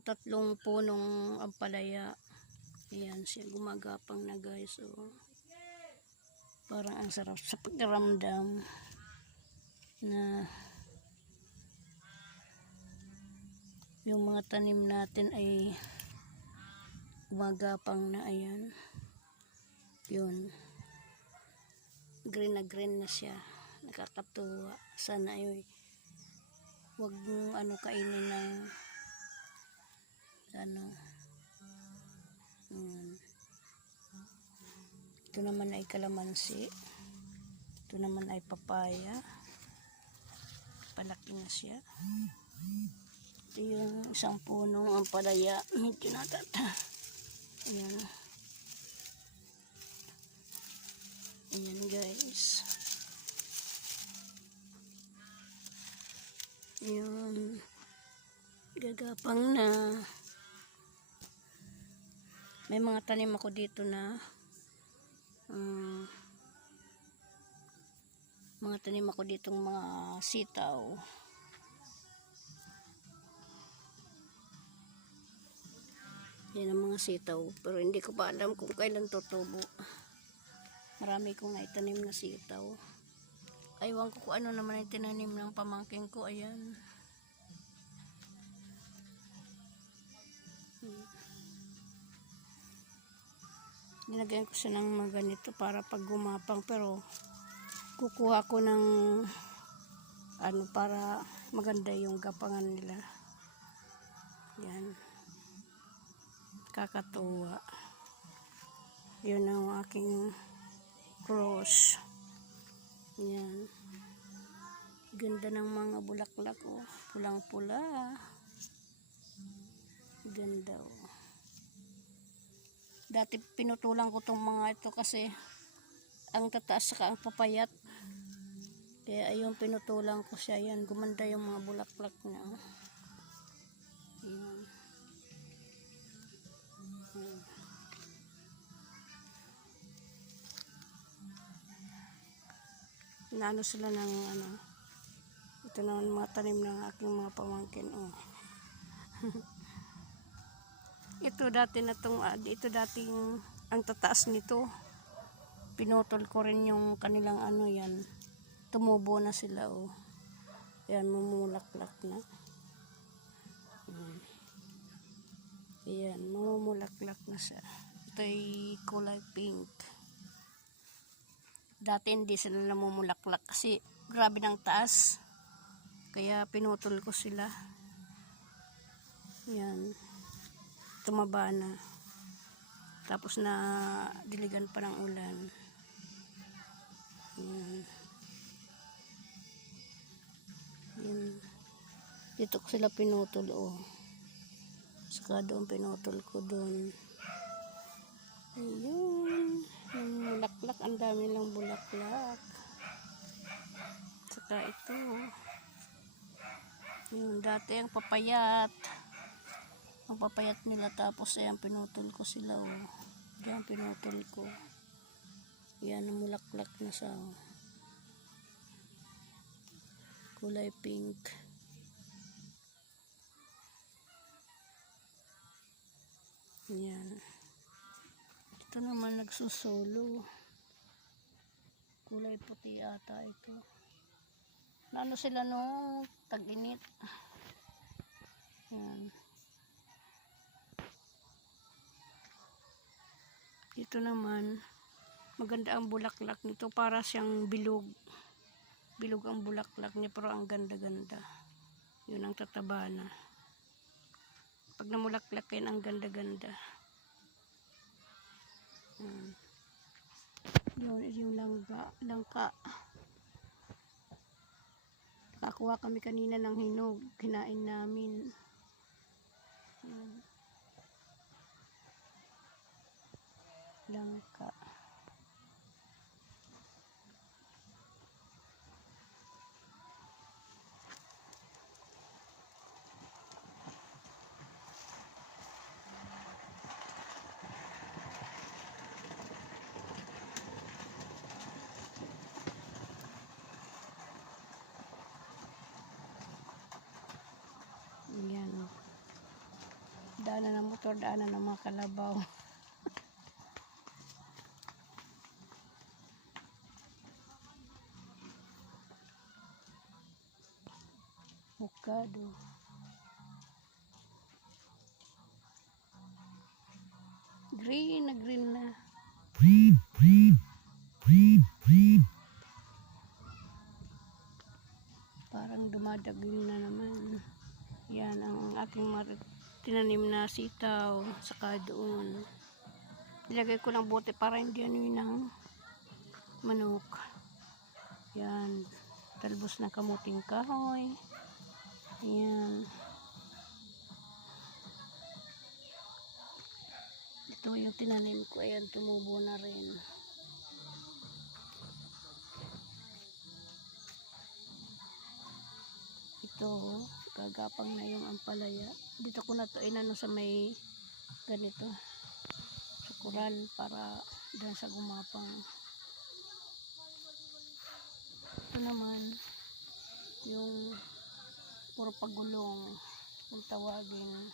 tatlong punong ampalaya. Ayan siya, gumagapang na guys. So, parang ang sarap sa pakiramdam na yung mga tanim natin ay gumagapang na. Ayan. Yun. Green na siya. Nakakatuwa. Sana ay wag mong kainin ng ito naman ay kalamansi, ito naman ay papaya, palaki na siya. Ito yung isang punong ampalaya, medyo natata. Ayan, ayan guys, yun, gagapang na. May mga tanim ako dito na mga tanim ako ditong mga sitaw. Yan ang mga sitaw, pero hindi ko pa alam kung kailan tutubo. Marami kong naitanim na sitaw. Aywan ko kung ano naman ay tinanim ng pamangking ko. Ayan. Nilagyan ko siya ng mga ganito para pag gumapang, pero kukuha ko ng para maganda yung gapangan nila. Yan, kakatuwa. Yun ang aking cross. Yan, ganda ng mga bulaklak, oh, pulang pula, ganda, oh. Dati pinutulan ko tong mga ito kasi ang tataas saka ang papayat. Kaya ayun, pinutulan ko siya. Yan, gumanda yung mga bulaklak niya. Yan. Naano sila ng ito naman mga tanim ng aking mga pamangkin. Oh. Ito dati na tong ito dating ang tataas nito. Pinutol ko rin yung kanilang yan. Tumubo na sila, oh. Ayan, mamulaklak na. Ayan, mamulaklak na siya. Ito ay kulay pink. Dati hindi sila namumulaklak kasi grabe ng taas. Kaya pinutol ko sila. Ayan. Tumaba na. Tapos na diligan pa ng ulan. Ayan. Ayan. Dito ko sila pinutol, oh. Saka doon pinutol ko doon. Ayun. Yung bulaklak, ang dami lang bulaklak. Saka ito. Yun, dati ang papayat. Ang papayat nila, tapos ayan, pinutol ko sila, oh. Diyan pinutol ko. Yan, namulaklak na siya, oh. Kulay pink. Yan. Ito naman nagsusolo. Kulay puti ata ito. Lalo sila nung tag-init. Yan. Ito naman, maganda ang bulaklak nito, para siyang bilog. Bilog ang bulaklak niya, pero ang ganda-ganda. Yun ang tataba na. Pag namulaklak yan, ang ganda-ganda. Yun, yung langka. Nakakuha kami kanina ng hinog. Kinain namin. Langka. Yan. Daanan ng motor, daanan ng mga kalabaw. Bukado. Green na green na. Parang dumadaging na naman. Yan ang aking tinanim na sitaw. Saka doon. Nilagay ko ng bote para hindi ano yun ng manok. Yan. Talbos na kamuting kahoy. Yan. Ito yung tinanim ko. Ayan, tumubo na rin. Ito, gagapang na yung ampalaya. Dito ko na to inano sa may ganito. Sukuran para dyan sa gumapang. Ito naman, yung puro pagulong kung tawagin.